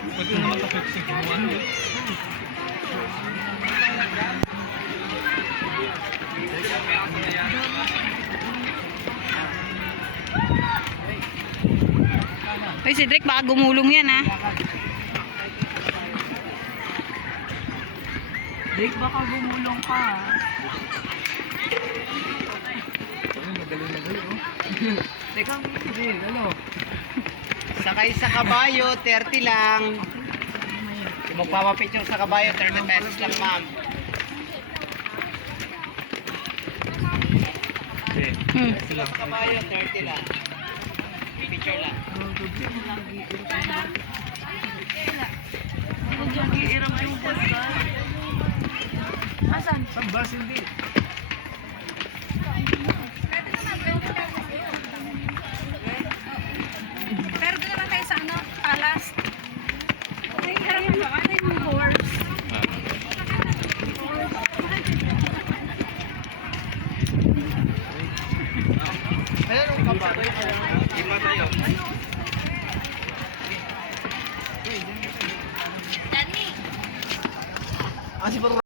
Pwede naman kapit sa ginawan. Ay, si Drake, baka gumulong yan, ha? Drake, baka gumulong ka. Magaling, oh. Teka, ano? Sakay sa kabayo, 30 lang. Kung magpapapicture sa kabayo, 30 pesos lang, ma'am. Hmm. Sa kabayo, 30 lang. Picture lang. Nag-iirap yung basta. Asan? Saan ba? Hindi. Pero doon naman tayo sa ano, Alas. Ay, yung horse. Ayun, ang kabayo. Lima tayo. Dani! Ah, si